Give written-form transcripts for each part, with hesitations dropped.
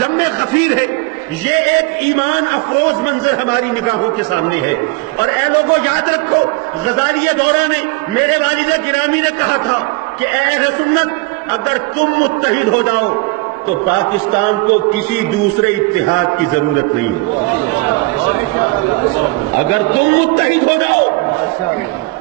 دم غفیر ہے، یہ ایک ایمان افروز منظر ہماری نگاہوں کے سامنے ہے۔ اور اے لوگوں یاد رکھو، غزالی دورہ نے، میرے والد گرامی نے کہا تھا کہ اے اہل سنت، اگر تم متحد ہو جاؤ تو پاکستان کو کسی دوسرے اتحاد کی ضرورت نہیں ہے۔ اگر تم متحد ہو جاؤ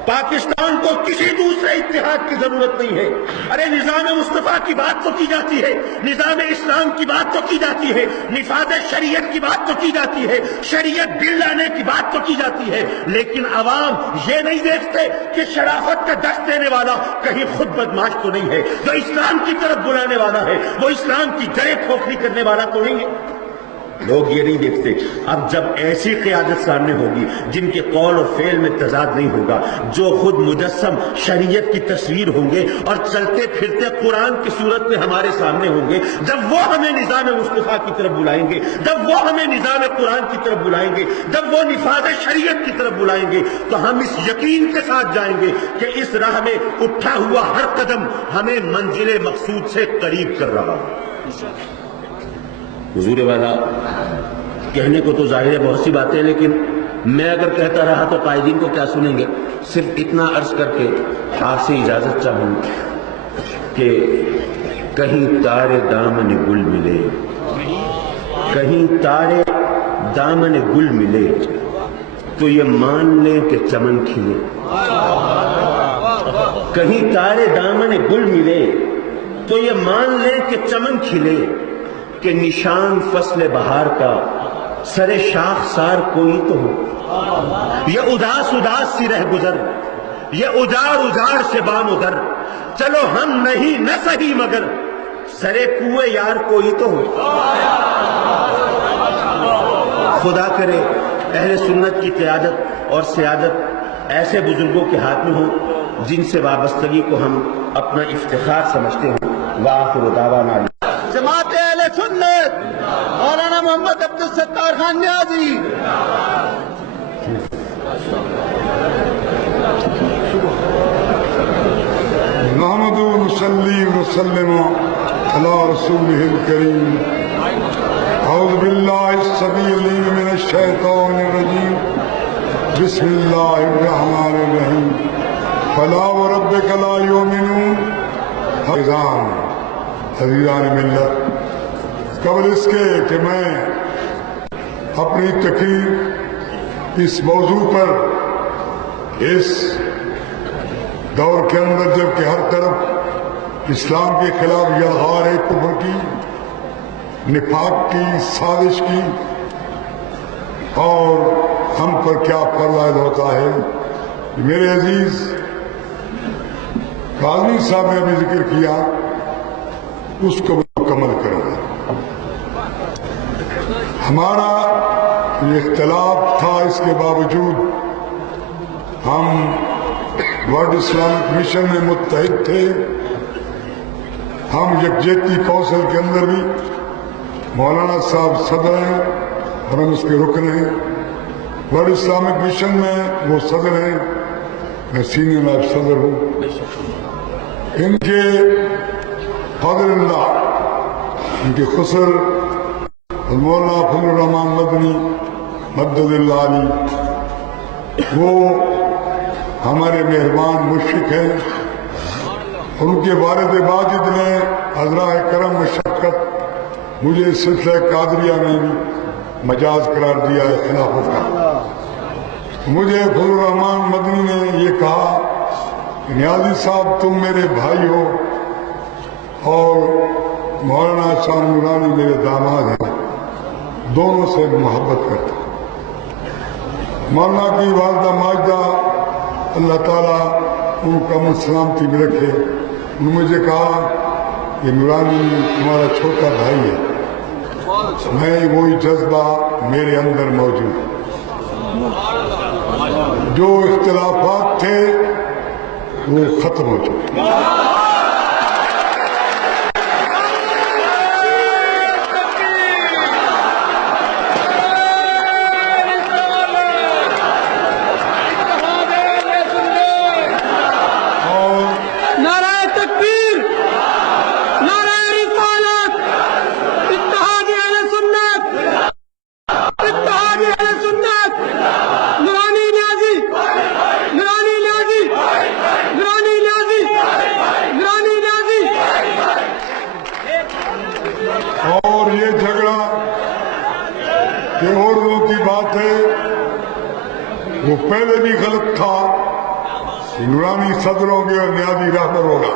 پاکستان کو کسی دوسرے اتحاد کی ضرورت نہیں ہے۔ ارے نظام مصطفیٰ کی بات تو کی جاتی ہے، نظام اسلام کی بات تو کی جاتی ہے، نفاذ شریعت کی بات تو کی جاتی ہے، شریعت بل لانے کی بات تو کی جاتی ہے، لیکن عوام یہ نہیں دیکھتے کہ شرافت کا درس دینے والا کہیں خود بدماش تو نہیں ہے، جو اسلام کی طرف بلانے والا ہے وہ اسلام کی جڑیں کھوکھلی کرنے والا تو نہیں ہے۔ لوگ یہ نہیں دیکھتے۔ اب جب ایسی قیادت سامنے ہوگی جن کے قول اور فعل میں تضاد نہیں ہوگا، جو خود مجسم شریعت کی تصویر ہوں گے اور چلتے پھرتے قرآن کی صورت میں ہمارے سامنے ہوں گے، جب وہ ہمیں نظام مصطفیٰ کی طرف بلائیں گے، جب وہ ہمیں نظام قرآن کی طرف بلائیں گے، جب وہ نفاذ شریعت کی طرف بلائیں گے، تو ہم اس یقین کے ساتھ جائیں گے کہ اس راہ میں اٹھا ہوا ہر قدم ہمیں منزل مقصود سے قریب کر رہا ہے۔ حضور والا کہنے کو تو ظاہر ہے بہت سی باتیں، لیکن میں اگر کہتا رہا تو قائدین کو کیا سنیں گے۔ صرف اتنا عرض کر کے آپ سے اجازت چاہوں کہ کہیں تارے دامن گل ملے، کہیں تارے دامن گل ملے تو یہ مان لیں کہ چمن کھلے، کہیں تارے دامن گل ملے تو یہ مان لیں کہ چمن کھلے، کہ نشان فصل بہار کا سر شاخ سار کوئی تو ہو، یہ اداس اداس سی رہ گزر، یہ اجاڑ اجاڑ سے بام ادھر، چلو ہم نہیں نہ سہی مگر سرے کوئے یار کوئی تو ہو۔ خدا کرے اہل سنت کی قیادت اور سیادت ایسے بزرگوں کے ہاتھ میں ہو جن سے وابستگی کو ہم اپنا افتخار سمجھتے ہوں۔ وآخر دعوانا جماعت اہل سنت مولانا محمد عبدالستار خان نیازی۔ نحمد ونصلی ونسلم علی رسولہ الکریم۔ اعوذ باللہ السمیع العلیم من الشیطان الرجیم، بسم اللہ الرحمن الرحیم۔ فلا وربک لا یؤمنون۔ عزیزان ملت، قبل اس کے کہ میں اپنی تقریر اس موضوع پر، اس دور کے اندر جب کہ ہر طرف اسلام کے خلاف یلغار ہے، کفر کی، نفاق کی، سازش کی، اور ہم پر کیا فرض عائد ہوتا ہے، میرے عزیز قاضی صاحب نے بھی ذکر کیا، اس کو مکمل کروں گا۔ ہمارا یہ اختلاف تھا، اس کے باوجود ہم ورلڈ اسلامک مشن میں متحد تھے۔ ہم یکجہتی کونسل کے اندر بھی مولانا صاحب صدر ہیں اور ہم اس کے رکن ہیں۔ ورلڈ اسلامک مشن میں وہ صدر ہیں، میں سینئر نائب صدر ہوں۔ ان کے فضل اللہ، ان کے خسر مولانا فضل الرحمان مدنی مدد اللہ علی، وہ ہمارے مہربان مشفق ہیں، اور ان کے والد واجد نے عذراء کرم مشقت مجھے سلسلہ قادریہ میں بھی مجاز قرار دیا ہے خلافت کا۔ مجھے فضل الرحمان مدنی نے یہ کہا کہ نیازی صاحب تم میرے بھائی ہو اور مولانا شاہ نورانی میرے داماد ہیں، دونوں سے محبت کرتا ہوں۔ مولانا کی والدہ ماجدہ اللہ تعالیٰ ان کا امن سلامتی میں رکھے، انہوں نے مجھے کہا کہ نورانی تمہارا چھوٹا بھائی ہے، میں وہی جذبہ میرے اندر موجود ہے۔ جو اختلافات تھے وہ ختم ہو چکے۔ نعرہ تکبیر، نعرہ رسالت، اتحاد اور یہ جھگڑا کہ عورتوں کی بات ہے وہ پہلے بھی غلط تھا. نورانی صدر ہوں گے اور نیازی رہبر ہوگا.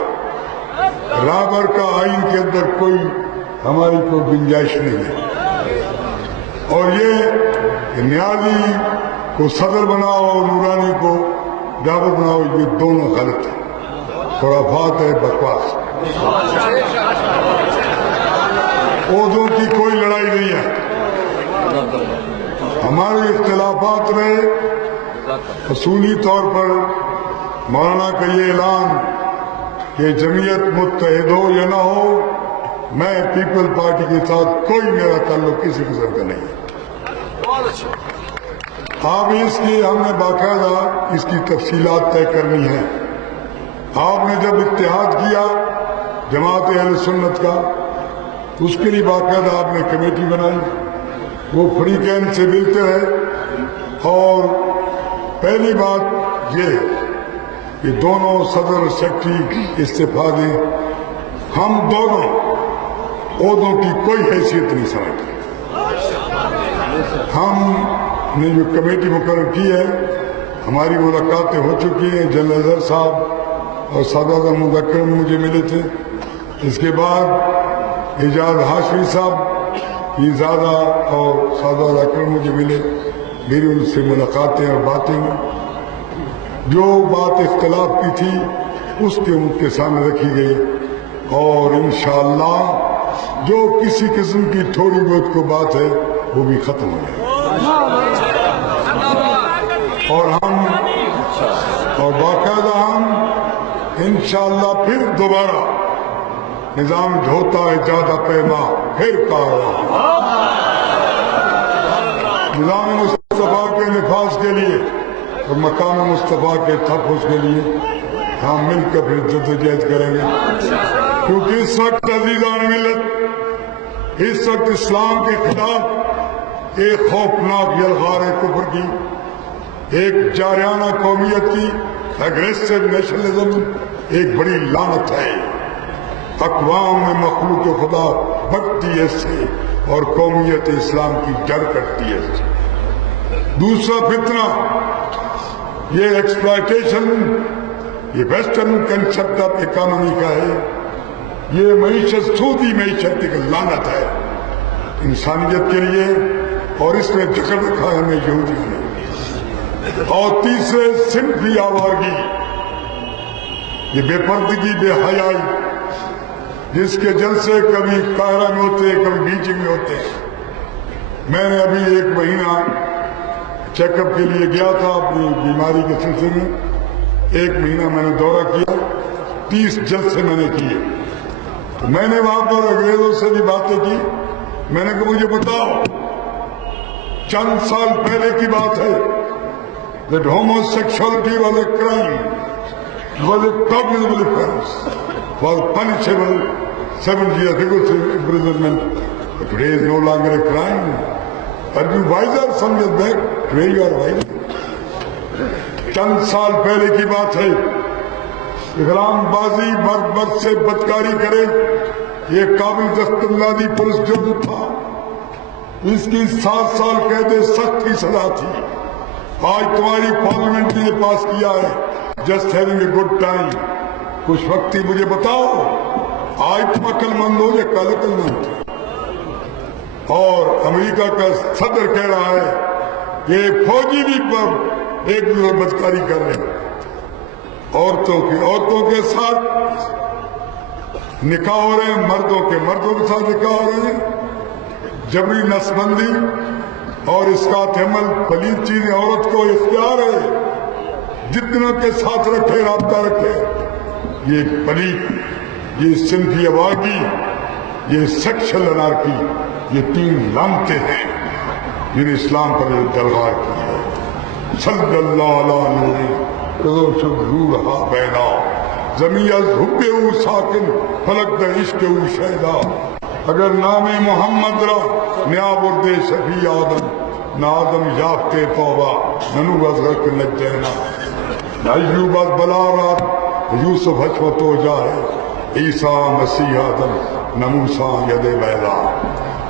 رہبر کا آئین کے اندر کوئی ہماری کوئی گنجائش نہیں ہے. اور یہ کہ نیازی کو صدر بناؤ اور نورانی کو رہبر بناؤ، یہ دونوں غلط ہیں. خرافات ہے، بکواس. عہدوں کی کوئی لڑائی نہیں ہے. ہمارے اختلافات رہے اصولی طور پر مولانا کا یہ اعلان کہ جمعیت متحد ہو یا نہ ہو، میں پیپل پارٹی کے ساتھ کوئی میرا تعلق کسی قسم کا نہیں ہے. اب اس کی ہم نے باقاعدہ اس کی تفصیلات طے کرنی ہے. آپ نے جب اتحاد کیا جماعت اہل سنت کا، اس کے لیے باقاعدہ آپ نے کمیٹی بنائی. وہ فریقین سے ملتے رہے اور پہلی بات یہ کہ دونوں صدر اور سیکرٹری استعفیٰ دیں. ہم دونوں عہدوں کی کوئی حیثیت نہیں سمجھتے. ہم نے جو کمیٹی مقرر کی ہے، ہماری ملاقاتیں ہو چکی ہیں. جنرل اظہر صاحب اور سعادت احمد اکرم مجھے ملے تھے. اس کے بعد اعجاز ہاشمی صاحب پیرزادہ اور سعادت اکرم مجھے ملے. میری ان سے ملاقاتیں اور باتیں ہوئی. جو بات اختلاف کی تھی اس کے ان کے سامنے رکھی گئی اور انشاءاللہ جو کسی قسم کی تھوڑی بہت کو بات ہے وہ بھی ختم ہو جائے. اور باقاعدہ ہم انشاءاللہ پھر دوبارہ نظام دھوتا ہے زیادہ پیما پھر کارواں نظام مصطفیٰ کے نفاذ کے لیے اور مقام مصطفیٰ کے تحفظ کے لیے ہم مل کر پھر جدوجہد کریں گے. کیونکہ اس وقت عزیزان ملت، اس وقت اسلام کے خلاف ایک خوفناک یلغار ہے کفر کی، ایک جاریانہ قومیت کی، اگریسو نیشنلزم ایک بڑی لعنت ہے. اقوام میں مخلوق خدا بھٹتی ہے اس سے اور قومیت اسلام کی جڑ کٹتی ہے اس سے. دوسرا فتنہ یہ ایکسپلائٹیشن، یہ ویسٹرن کنسپٹ آف اکانومی کا ہے. یہ معیشت سودی معیشت ایک لعنت ہے انسانیت کے لیے اور اس میں جکڑ رکھا ہے ہمیں یہودیوں نے. اور تیسرے صنفی آوارگی، یہ بے پردگی، بے حیائی، جس کے جلسے کبھی قاہرہ میں ہوتے ہیں کبھی بیجنگ میں ہوتے ہیں. میں نے ابھی 1 مہینہ چیک اپ کے لیے گیا تھا اپنی بیماری کے سلسلے میں. 1 مہینہ میں نے دورہ کیا، 30 جلسے میں نے کیے. تو میں نے وہاں پر انگریزوں سے بھی باتیں کی. میں نے کہا مجھے بتاؤ، چند سال پہلے کی بات ہے that homosexuality was a crime, was a cognizable offense, was punishable 7 years ago imprisonment. But today is no longer a crime. Are you wiser some years back? Today you are wiser. چند سال پہلے کی بات ہے. غلام بازی مرد سے بدکاری کرے، یہ قابل دستندازی پولیس جرم تھا. اس کی 7 سال قید سخت کی سزا تھی. آج تمہاری پارلیمنٹ نے یہ پاس کیا ہے، just having a good time. کچھ وقتی مجھے بتاؤ، آج تم عقل مند ہو یا کل عقل مند تھے؟ اور امریکہ کا صدر کہہ رہا ہے کہ فوجی بھی پر ایک دوسرے بدکاری کر رہے ہیں. عورتوں کے ساتھ نکاح ہو رہے ہیں، مردوں کے ساتھ نکاح ہو رہے ہیں. جبری نسبندی اور اسقاط حمل پلید چیزیں عورت کو اختیار ہے، جتنوں کے ساتھ رکھے رابطہ رکھے. یہ پلید، یہ صنفی آوارگی، یہ سیکشل انارکی، یہ 3 لعنتیں ہیں جنہیں اسلام پر جلغار کی ہے. صلی اللہ علیہ نور نورہا بینا زمین از حبے او ساکن فلک در عشق او شہدا. اگر نام محمد را نیاب اردے شفیع آدم، نہ آدم یافتے توبہ ننو از غرق نجینا. نہ ایوب از بلا رات یوسف حشمت ہو جائے، عیسیٰ مسیح آدم نہ موسیٰ ید بیضا۔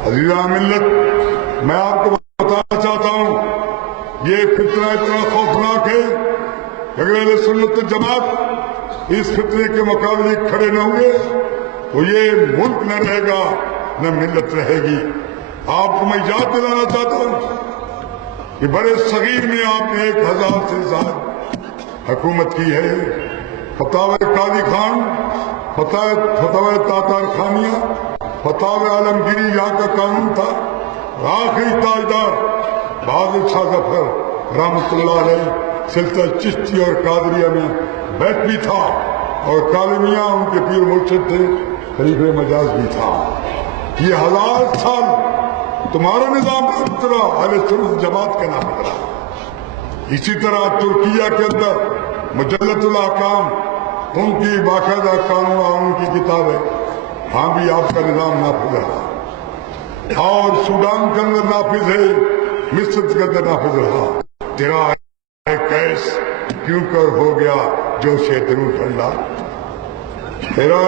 عزیزان ملت، میں آپ کو بتانا چاہتا ہوں یہ فتنہ اتنا خوفناک ہے کہ اگر اہل سنت جماعت اس فتنے کے مقابلے کھڑے نہ ہوئے تو یہ ملک نہ رہے گا نہ ملت رہے گی۔ آپ کو میں یاد دلانا چاہتا ہوں کہ بڑے صغیر میں آپ نے 1000 سے زائد حکومت کی ہے۔ فتاوی قاضی خان، فتاوی تاتار خانیہ، فتاوی عالمگیری یہاں کا قانون تھا۔ آخری تاجدار بہادر شاہ ظفر رحمۃ اللہ علیہ سلطنت چشتی اور قادریہ میں بیٹھ بھی تھا، اور کالمیاں ان کے پیر مرشد تھے، خلیفہ مجاز بھی تھا۔ یہ 1000 سال تمہارا نظام اترا، اہل سنت جماعت کا نام اترا۔ اسی طرح ترکیہ کے اندر مجلۃ الاحکام ان کی باقاعدہ قانون اور ان کی کتاب ہے، ہاں بھی آپ کا نظام نافذ رہا، اور سوڈان کے اندر نافذ ہے، مصر کے اندر نافذ رہا۔ تیرا کیس کیوں کر ہو گیا جوش دلوں ٹھنڈا، تیرا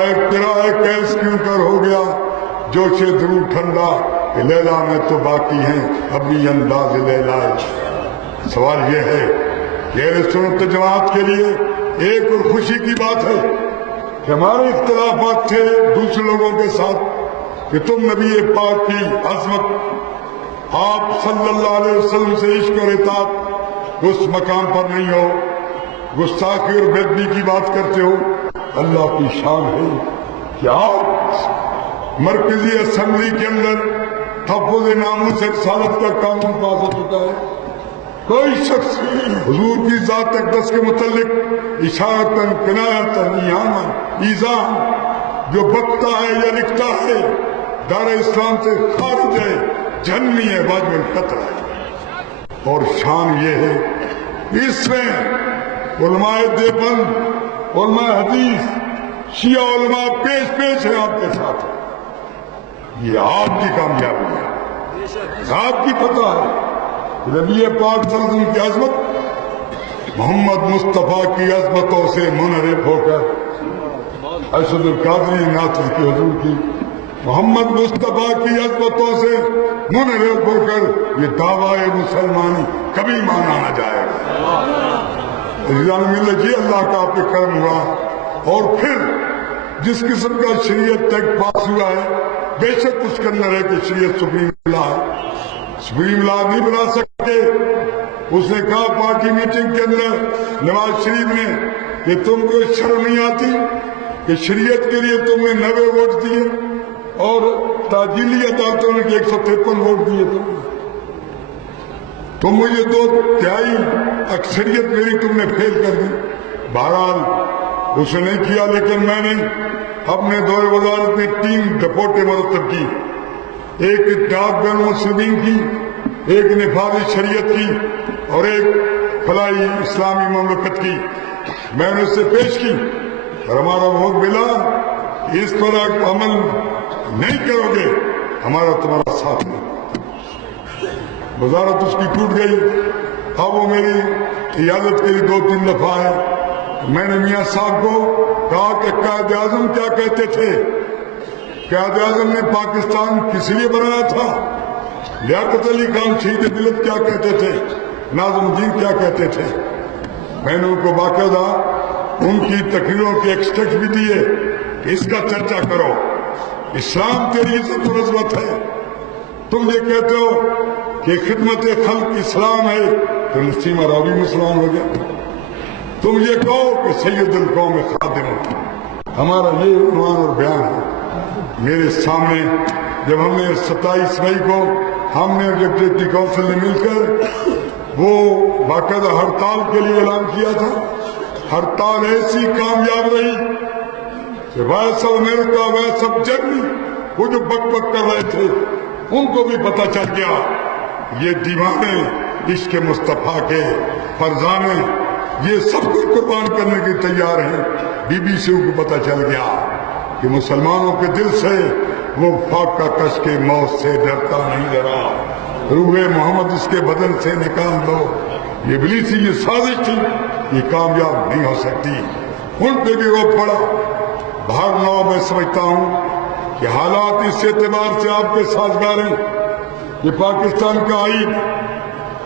کیس کیوں کر ہو گیا جوش دلوں ٹھنڈا، لیلا میں تو باقی ہیں ابھی انداز لیلا۔ سوال یہ ہے کہ اہل سنت جماعت کے لیے ایک اور خوشی کی بات ہے کہ ہمارے اختلافات تھے دوسرے لوگوں کے ساتھ کہ تم نبی پاک کی عظمت، آپ صلی اللہ علیہ وسلم سے عشق اور اطاعت اس مقام پر نہیں ہو، گستاخی اور بے ادبی کی بات کرتے ہو۔ اللہ کی شان ہے کہ آپ مرکزی اسمبلی کے اندر تحفظ ناموس رسالت کا قانون پاس ہو چکا ہے۔ کوئی شخص حضور کی ذات اقدس کے متعلق اشارتاً، کنایتاً، ایہاماً، ایذاً جو بکتا ہے یا لکھتا ہے دار اسلام سے خارج ہے، جہنمی ہے، واجب القتل ہے۔ اور شان یہ ہے اس میں علماء دیوبند، علماء حدیث، شیعہ علماء پیش پیش ہیں آپ کے ساتھ۔ یہ آپ کی کامیابی ہے، آپ کی فتح ہے۔ نبی پاک صلی اللہ علیہ وسلم کی عظمت محمد مصطفیٰ کی عظمتوں سے منحرف ہو کر ارشد القادری ناصر کی حضور کی محمد مصطفیٰ کی عظمتوں سے منحرف ہو کر یہ دعویٰ مسلمانی کبھی مانا نہ جائے گا۔ عزیزان ملت جی، اللہ کا آپ پہ کرم ہوا، اور پھر جس قسم کا شریعت ٹیکٹ پاس ہوا ہے، بے شک اس کے اندر ہے کہ شریعت سپریم لا ہے، سپریم لا نہیں بنا سکتے۔ اس نے کہا پارٹی میٹنگ کے اندر نواز شریف نے کہ تم کو شرم نہیں آتی کہ شریعت کے لیے تم نے 90 ووٹ دیے اور تعدیلی عدالتوں نے 153 ووٹ دیے، تم مجھے 2/3 اکثریت میری تم نے فیل کر دی۔ بہرحال اس نے نہیں کیا، لیکن میں نے اپنے دور وزارت میں 3 رپورٹیں مرتب کی، ایک اتحاد بین المسلمین کی، ایک نفاذ شریعت کی، اور ایک فلاحی اسلامی مملکت کی۔ میں نے اسے پیش کی اور ہمارا ووٹ ملا، اس پر عمل نہیں کرو گے ہمارا تمہارا ساتھ نہیں۔ وزارت اس کی ٹوٹ گئی۔ اب وہ میری عیادت کے لیے 2-3 دفعہ ہے۔ میں نے میاں صاحب کو کہا کہ قائد اعظم کیا کہتے تھے؟ قائد اعظم نے پاکستان کس لیے بنایا تھا؟ لیاقت علی خان شہید ملت کیا کہتے تھے؟ ناظم الدین کیا کہتے تھے؟ میں نے ان کو باقاعدہ ان کی تقریروں کے ایکسٹریکٹ بھی دیے کہ اس کا چرچا کرو، اسلام تیری عزت و عظمت ہے، تم یہ کہتے ہو کہ خدمت خلق اسلام ہے تو نسیم راوی مسلمان ہو گیا، تم یہ کہو کہ سید القوم خادم ہو، ہمارا یہ عنوان اور بیان ہے۔ میرے سامنے جب ہم نے 27 مئی کو ہم نے ایگزیکٹو کونسل نے مل کر وہ باقاعدہ ہڑتال کے لیے اعلان کیا تھا، ہڑتال ایسی کامیاب رہی کہ Voice of America, Voice of Germany, وہ جو بک بک کر رہے تھے ان کو بھی پتہ چل گیا یہ دیوانے عشق مصطفیٰ کے فرزانے یہ سب کچھ قربان کرنے کے تیار ہیں۔ بی بی سی کو پتہ چل گیا کہ مسلمانوں کے دل سے وہ فاقہ کش کے موت سے ڈرتا نہیں ڈرا، روح محمد اس کے بدن سے نکال دو۔ یہ ابلیسی یہ سازش تھی، یہ کامیاب نہیں ہو سکتی۔ ان پہ بھی روک پڑا۔ بہرحال میں سمجھتا ہوں کہ حالات اس اعتبار سے آپ کے سازگار ہیں کہ پاکستان کا آئین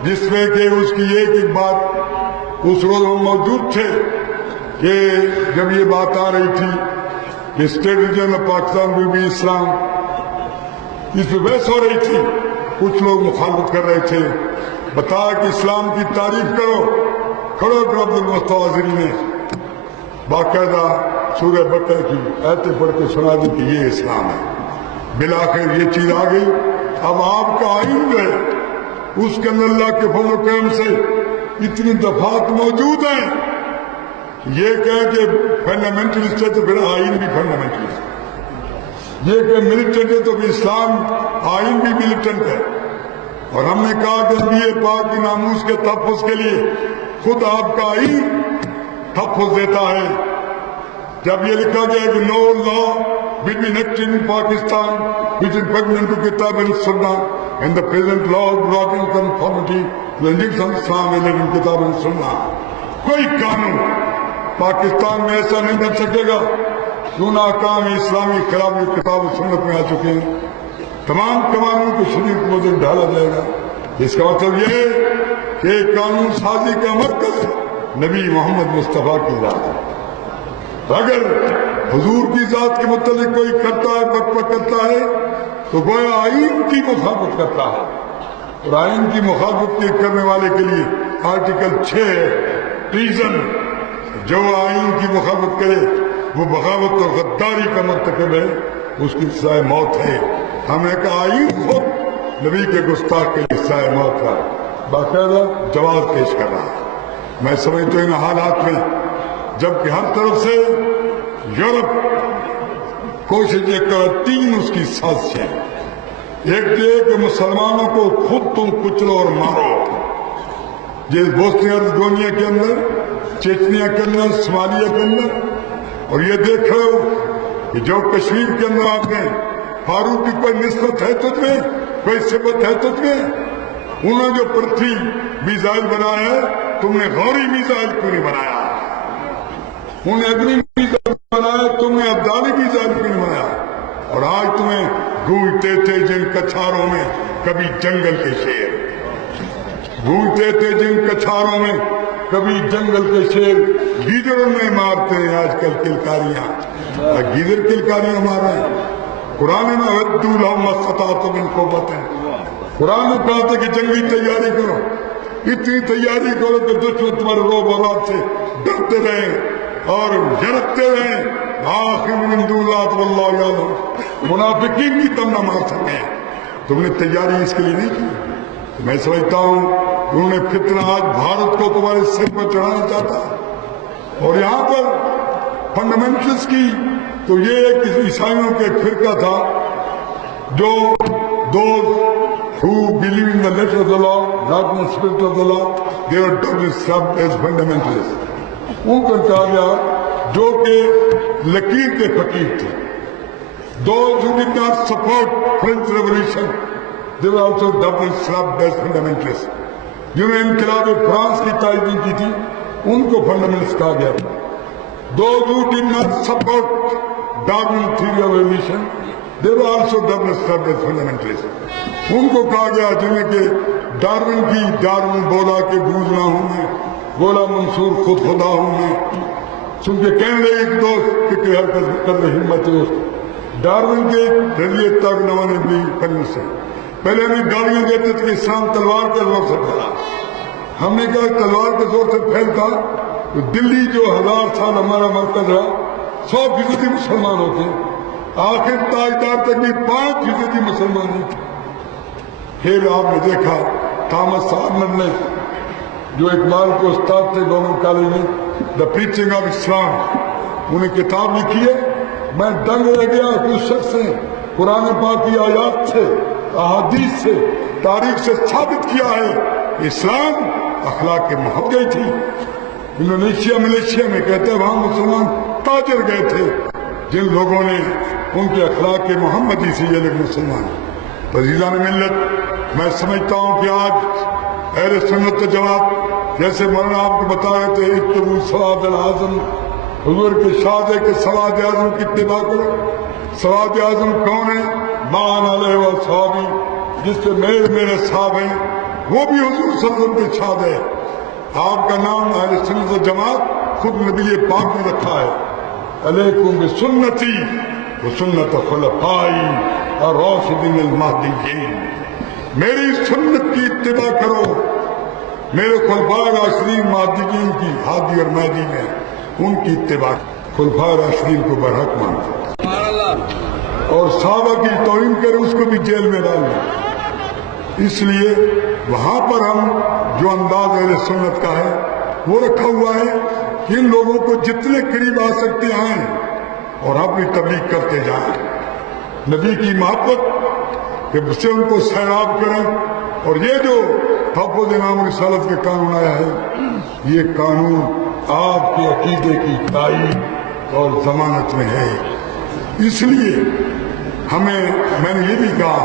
جس میں کہ اس کی ایک بات اس روز ہم موجود تھے کہ جب یہ بات آ رہی تھی کہ state religion of Pakistan will be Islam, اس پہ بحث ہو رہی تھی، کچھ لوگ مخالفت کر رہے تھے، بتایا کہ اسلام کی تعریف کرو، کھڑو کرو عبد المستوازری نے باقاعدہ سورہ بقرہ کی آیتیں پڑھ کے سنا دی کہ یہ اسلام ہے۔ بالآخر یہ چیز آ گئی۔ اب آپ کا آئین جو ہے اس کے اندر اللہ کے فضل و کرم سے اتنی دفعات موجود ہیں، یہ کہیں کہ فنڈامنٹلسٹ ہے تو پھر آئین بھی فنڈامنٹلسٹ، یہ کہ ملیٹنٹ ہے تو پھر اسلام آئین بھی ملیٹنٹ ہے۔ اور ہم نے کہا کہ نبی پاک کی ناموس کے تحفظ کے لیے خود آپ کا آئین تحفظ دیتا ہے۔ جب یہ لکھا گیا کہ no law between act in Pakistan which is pertinent to Kitab and Sunnah and the present law brought in conformity to the Indian Islam and in Kitab and Sunnah، کوئی قانون پاکستان میں ایسا نہیں بن سکے گا کیوں احکام اسلامی خلاف کتاب و سنت میں آ چکے ہیں، تمام قوانین کو شریعت کو ڈھالا جائے گا۔ اس کا مطلب یہ ہے کہ قانون سازی کا مرکز نبی محمد مصطفیٰ کی ذات ہے۔ اگر حضور کی ذات کے متعلق کوئی کرتا ہے بکبک کرتا ہے تو گویا آئین کی مخالفت کرتا ہے، اور آئین کی مخالفت کرنے والے کے لیے آرٹیکل 6 ٹریزن، جو آئین کی مخالفت کرے وہ بغاوت اور غداری کا مرتکب ہے، اس کی سزائے موت ہے۔ ہم نے کہا آئین خود نبی کے گستاخ کے لیے سزائے موت کا باقاعدہ جواز پیش کر رہا ہے۔ میں سمجھتا ہوں ان حالات میں جبکہ ہر طرف سے یورپ کوشش یہ کر، تین اس کی سازشیں، ایک یہ کہ مسلمانوں کو خود تم کچلو اور مارو، یہ بوسنیا ہرزگوینیا کے اندر، چیچنیا کے اندر، صومالیہ کے اندر، اور یہ دیکھو کہ جو کشمیر کے اندر آپ نے فاروق کی کوئی نسبت ہے تجھ میں، کوئی صفت ہے تجھ میں، انہوں نے جو پرتھوی میزائل بنایا ہے تم نے غوری میزائل کیوں نہیں بنایا، انہوں نے اگنی میزائل بنایا تم نے ابدالی میزائل کیوں نہیں بنایا، اور آج تمہیں گونجتے تھے جن کچھاروں میں کبھی جنگل کے شیر، گونجتے تھے جن کچھاروں میں کبھی جنگل کے شیر، گیدڑوں میں مارتے ہیں آج کل کلکاریاں، گیدڑ کلکاریاں مار رہے ہیں۔ قرآن میں وَدُّوا لَهُ مَا اسْتَطَعْتُم مِّن قُوَّةٍ، قرآن نے کہا تھا کہ جنگی تیاری کرو، اتنی تیاری کرو کہ دشمن تمہارے روب و رعب سے ڈرتے رہیں اور جھڑکتے رہیں، آخر من دولات واللہ یعلم، منافقین بھی تم نہ مار سکے، تم نے تیاری اس کے لیے نہیں کی۔ میں سمجھتا ہوں انہوں نے فتنہ آج بھارت کو تمہارے سر پر چڑھانا چاہتا ہے، اور یہاں پر فنڈامنٹلس کی تو یہ ایک عیسائیوں کا ایک فرقہ تھا جو those who believe in the letter of the law, not in the spirit of the law, they are doubly subbed as fundamentalists۔ ان کو کہا گیا جو کہ لکیر کے فقیر تھے، those who did not support French Revolution, they were also doubly subbed as fundamentalists۔ جنہوں نے انقلاب فرانس کی تائید کی تھی ان کو فنڈامنٹلسٹ کہا گیا۔ those who did not support Darwin theory of evolution, they were also doubly subbed as fundamentalists۔ ان کو کہا گیا جنہیں کہ ڈارون بولا کہ گوز نہ ہوں میں، بولا منصور خود خدا ہوں میں، سن کے کہنے لگے ایک دوست کہ ہر قدر ہمت ہے اس ڈارون کے ذریعے تک نوانے بھی کرنے سے پہلے ہمیں گالیاں دیتے تھے کہ اسلام تلوار کے زور سے پھیلا، ہم نے کہا تلوار کے زور سے پھیلتا تو دلی جو 1000 سال ہمارا مرکز رہا 100% مسلمان ہوتے، آخر تاجدار تک بھی 5% مسلمان نہیں تھے۔ پھر آپ نے دیکھا تھامس آرنر نے جو اقبال کو استاد تھے گورنمنٹ کالج میں، دا پریچنگ آف اسلام، انہیں کتاب لکھی ہے۔ میں دنگ رہ گیا کہ اس شخص نے قرآن پاک کی آیات سے، احادیث سے، تاریخ سے ثابت کیا ہے کہ اسلام اخلاق کے محب گئی تھی۔ انڈونیشیا ملیشیا میں کہتے ہیں وہاں مسلمان تاجر گئے تھے جن لوگوں نے ان کے اخلاق کے محمدی سے یہ لوگ مسلمان۔ عزیزان ملت، میں سمجھتا ہوں کہ آج اہل سنت و جماعت جیسے مولانا آپ کو بتا رہے تھے اتبعوا سواد العظم، حضور کے ارشاد ہے کہ سواد اعظم کی اتباع کرو، صراط اعظم کون ہے؟ مان علیہ وصحابی، جس پہ میرے صاحب ہیں، وہ بھی حضور صلی اللہ علیہ وسلم کے چھاد ہے۔ آپ کا نام اہل سنت و جماعت خود نبی پاک نے رکھا ہے، علیکم بسنتی وسنت خلفائی الراشدین المہدیین، میری سنت کی اتباع کرو، میرے خلفاء راشدین مہدیین کی، ہادی اور مہدی میں ان کی اتباع، خلفاء راشدین کو برحق مانتے اور صحابہ کی توہین کرے اس کو بھی جیل میں ڈال دیں۔ اس لیے وہاں پر ہم جو انداز اہل سنت کا ہے وہ رکھا ہوا ہے کہ ان لوگوں کو جتنے قریب آ سکتے آئیں اور اپنی تبلیغ کرتے جائیں، نبی کی محبت کہ سے ان کو سیراب کریں۔ اور یہ جو تحفظ امام رسالت کے قانون آیا ہے، یہ قانون آپ کے عقیدے کی تائید اور ضمانت میں ہے۔ اس لیے میں نے یہ بھی کہا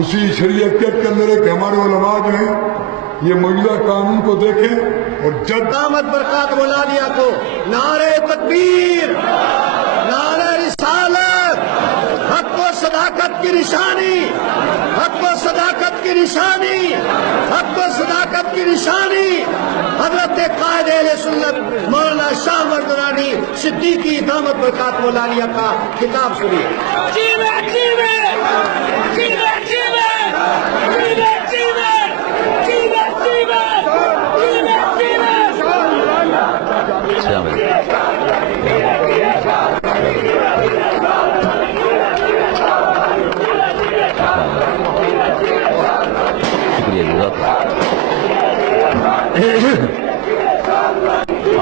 اسی شریعت کے اندر ہے کہ ہمارے علماء جو ہیں یہ موجودہ قانون کو دیکھیں اور جب دامت برکات مولالیہ کو نعرہ تکبیر، نعرہ رسالت، حق و صداقت کی نشانی، حق و صداقت کی نشانی، حق و صداقت کی نشانی حضرت قائد اہل سنت مولانا شاہ مردرانی صدیقی دامت برکات مولالیہ کا خطاب سنیے۔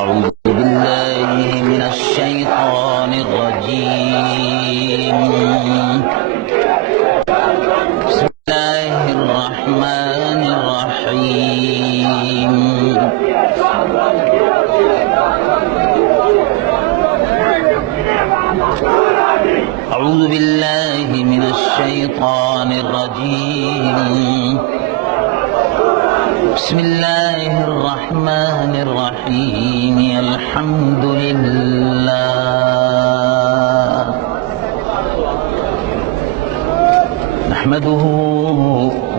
أعوذ بالله من الشيطان الرجيم، بسم الله الرحمن الرحيم، أعوذ بالله من الشيطان الرجيم، بسم الله الرحمن الرحيم، الحمد لله نحمده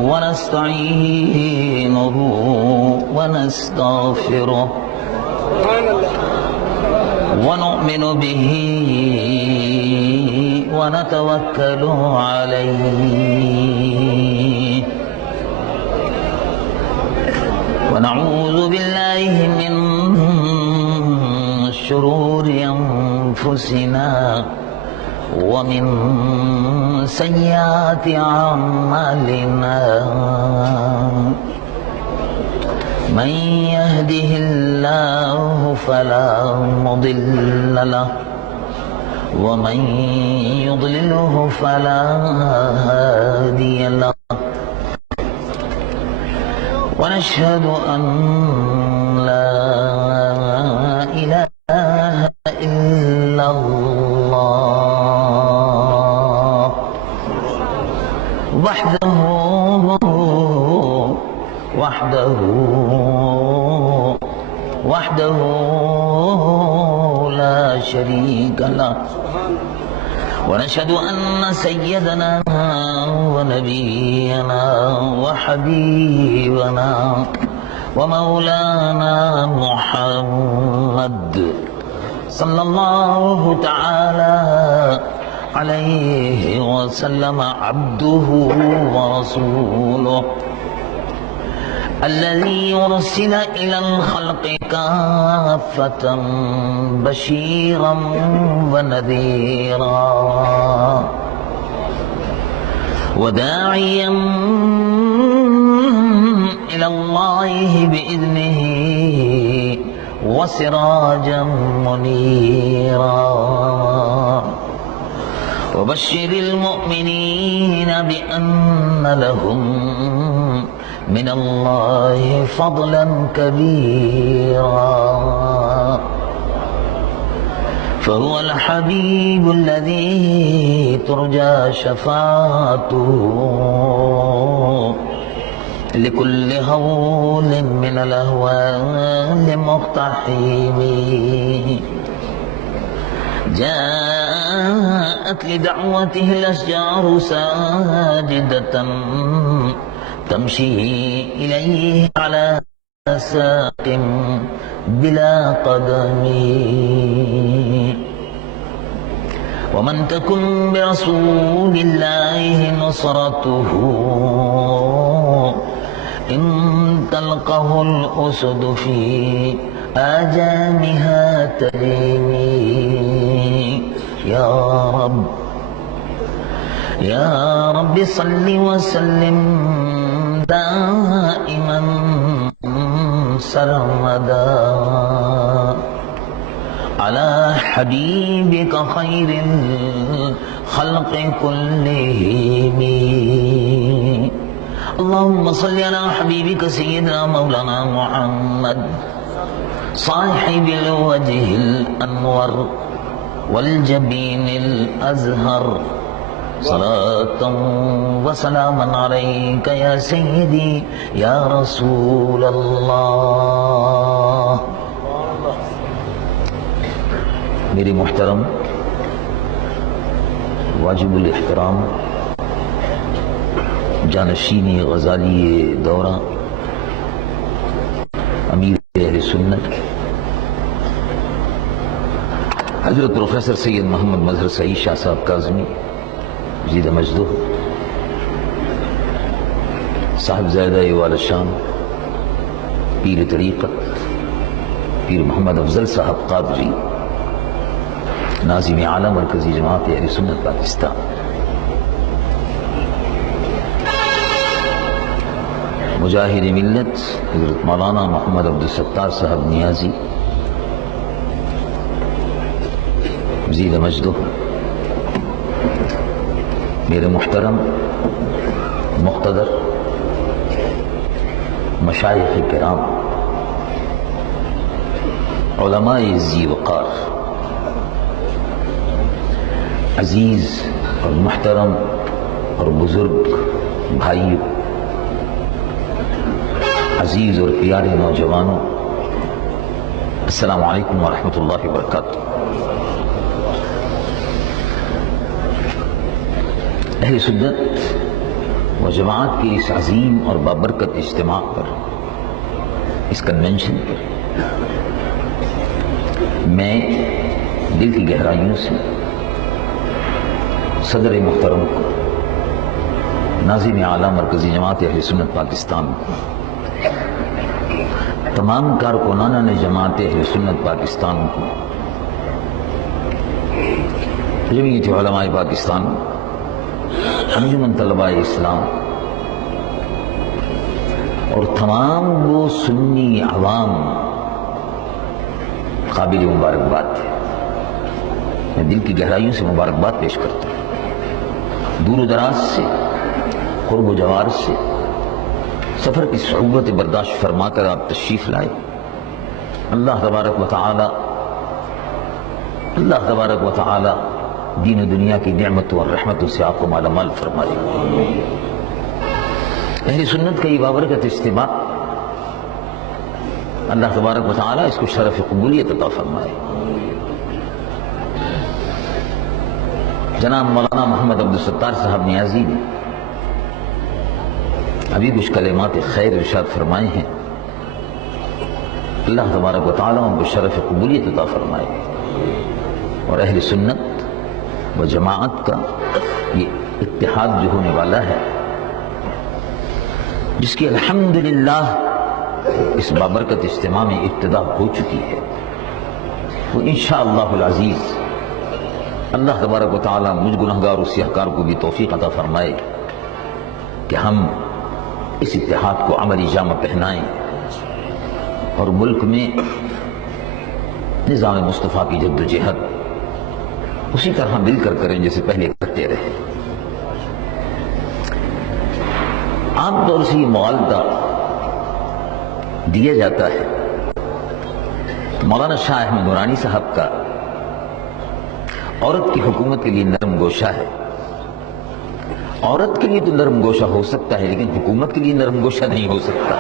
ونستعينه ونستغفره ونؤمن به ونتوكل عليه ونعوذ بالله من شرور أنفسنا ومن سيئات أعمالنا، من يهده الله فلا مضل له ومن يضلله فلا هادي له، ونشهد أن لا إله إلا الله وحده لا شريك له، ونشهد أن سيدنا ونبينا وحبيبنا ومولانا محمد صلى الله تعالى عليه وسلم عبده ورسوله الذي أرسل إلى الخلق كافة بشيرا ونذيرا وداعيا إلى الله بإذنه وسراجا منيرا، وبشر المؤمنين بأن لهم من الله فضلا كبيرا، فهو الحبيب الذي ترجى شفاعته لكل هول من الأهوال مقتحم، جاء جاءت لدعوته الأشجار ساجدة تمشي إليه على ساق بلا قدم ومن تكن برسول الله نصرته إن تلقه الأسد في آجامها ترمي يا رب صل وسلم دائما سرمدا على حبيبك خير الخلق كلهم اللهم صل على حبيبك سيدنا مولانا محمد صاحب الوجه الأنور والجبين الأزهر صلاة وسلاما عليك يا سيدي يا رسول الله. میرے محترم واجب الاحترام جانشینی غزالی دورہ امیر اہل سنت حضرت پروفیسر سید محمد مظہر سعید شاہ صاحب کاظمی زیدہ مجدہ صاحب زیدہ والد شام پیر طریقت پیر محمد افضل صاحب قادری ناظم اعلیٰ مرکزی جماعت اہل سنت پاکستان مجاہد ملت حضرت مولانا محمد عبدالستار صاحب نیازی زیدہ مجدہ میرے محترم مقتدر مشائخ کرام علماء ذی وقار عزیز اور محترم اور بزرگ بھائیوں عزیز اور پیارے نوجوانوں السلام علیکم ورحمۃ اللہ وبرکاتہ. اہل سنت و جماعت کے اس عظیم اور بابرکت اجتماع پر اس کنونشن پر میں دل کی گہرائیوں سے صدر محترم کو ناظم اعلیٰ مرکزی جماعت اہل سنت پاکستان کو تمام کارکنان جماعت اہل سنت پاکستان کو جمعیت علماء پاکستان انجمن طلباء اسلام اور تمام وہ سنی عوام قابل مبارکباد ہے. میں دل کی گہرائیوں سے مبارکباد پیش کرتا ہوں. دور و دراز سے قرب و جوار سے سفر کی صعوبت برداشت فرما کر آپ تشریف لائے. اللہ تبارک و تعالی دین و دنیا کی نعمتوں اور رحمتوں سے آپ کو مالا مال فرمائے. اہل سنت کا یہ بابرکت اجتماع اللہ تبارک و تعالی اس کو شرف قبولیت عطا فرمائے. جناب مولانا محمد عبدالستار صاحب نیازی نے ابھی کچھ کلمات خیر ارشاد فرمائے ہیں. اللہ تبارک و تعالی ان کو شرف قبولیت عطا فرمائے اور اہل سنت و جماعت کا یہ اتحاد جو ہونے والا ہے جس کی الحمدللہ اس بابرکت اجتماع میں ابتدا ہو چکی ہے وہ انشاءاللہ العزیز اللہ تبارک و تعالی مجھ گنہگار و سیاہکار کو بھی توفیق عطا فرمائے کہ ہم اس اتحاد کو عملی جامہ پہنائیں اور ملک میں نظام مصطفیٰ کی جد و جہد اسی طرح مل کر کریں جیسے پہلے کرتے رہے. عام طور سے یہ معالدہ دیا جاتا ہے مولانا شاہ احمد نورانی صاحب کا عورت کی حکومت کے لیے نرم گوشہ ہے. عورت کے لیے تو نرم گوشہ ہو سکتا ہے لیکن حکومت کے لیے نرم گوشہ نہیں ہو سکتا.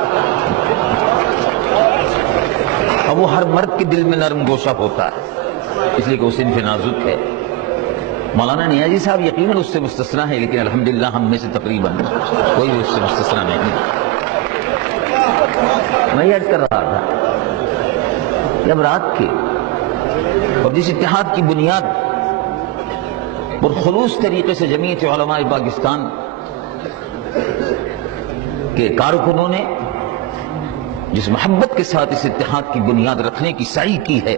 اب وہ ہر مرد کے دل میں نرم گوشہ ہوتا ہے اس لیے کہ وہ صنف نازک ہے. مولانا نیازی صاحب یقیناً اس سے مستثنا ہے، لیکن الحمدللہ ہم میں سے تقریباً کوئی اس سے مستثنا نہیں۔ میں یہ عرض کر رہا تھا جب رات کے اور جس اتحاد کی بنیاد پرخلوص طریقے سے جمعیت علماء پاکستان کے کارکنوں نے جس محبت کے ساتھ اس اتحاد کی بنیاد رکھنے کی سعی کی ہے،